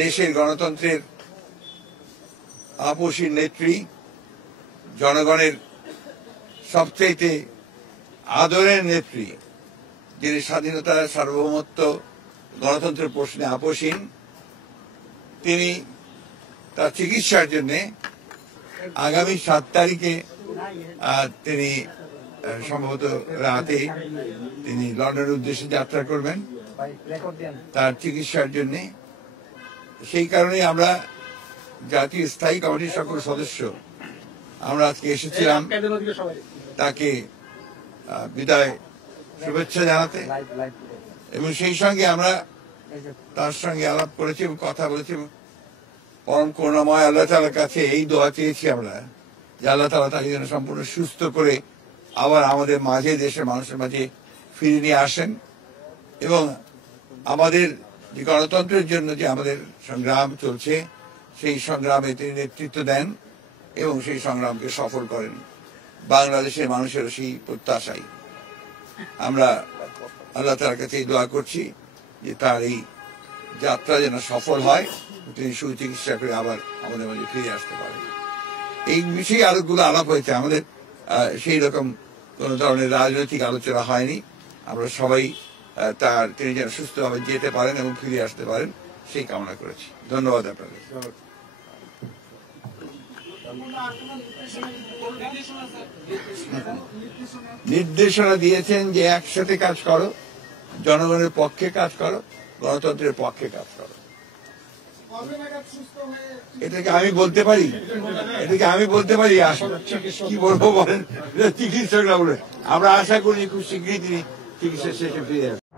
দেশের গণতন্ত্রের আপসী নেত্রী, জনগণের সবচেয়ে আদরের নেত্রী, যিনি স্বাধীনতা, সার্বভৌমত্ব, গণতন্ত্রের প্রশ্নে আপসীন, তিনি তার চিকিৎসার জন্য আগামী 7 তারিখে তিনি সম্ভবত রাতে তিনি লন্ডনের উদ্দেশ্যে যাত্রা করবেন তার চিকিৎসার জন্য। সেই কারণে আমরা জাতীয় স্থায়ী কমিটির সকল সদস্য আমরা আজকে এসেছিলাম তাকে বিদায় শুভেচ্ছা জানাতে, এবং সেই সঙ্গে আমরা তার সঙ্গে আলাপ করেছি এবং কথা বলেছি। পরম করুণাময় আল্লাহ তাআলার কাছে এই দোয়া চেয়েছি আমরা যে আল্লাহ তাআলা তাকে যেন সম্পূর্ণ সুস্থ করে আবার আমাদের মাঝে, দেশের মানুষের মাঝে ফিরে নিয়ে আসেন, এবং আমাদের যে গণতন্ত্রের জন্য যে আমাদের সংগ্রাম চলছে সেই সংগ্রামে তিনি নেতৃত্ব দেন এবং সেই সংগ্রামকে সফল করেন। বাংলাদেশের মানুষের সেই প্রত্যাশাই আমরা আল্লাহ তাআলার কাছে এই দোয়া করছি যে তার এই যাত্রা যেন সফল হয়, তিনি সুচিকিৎসা করে আবার আমাদের মাঝে ফিরে আসতে পারেন। এই বিষয়ে আলোচনা আলাপ হয়েছে, আমাদের সেই রকম কোন ধরনের রাজনৈতিক আলোচনা হয়নি। আমরা সবাই তিনি যেন সুস্থভাবে যেতে পারেন এবং ফিরে আসতে পারেন সেই কামনা করেছি। ধন্যবাদ আপনাদের। নির্দেশনা দিয়েছেন যে একসাথে কাজ করো, জনগণের পক্ষে কাজ করো, গণতন্ত্রের পক্ষে কাজ করো। এটাকে আমি বলতে পারি, কি বলবো বলেন, চিকিৎসকরা বলে। আমরা আশা করি খুব শীঘ্রই তিনি চিকিৎসা শেষে ফিরে আসবেন।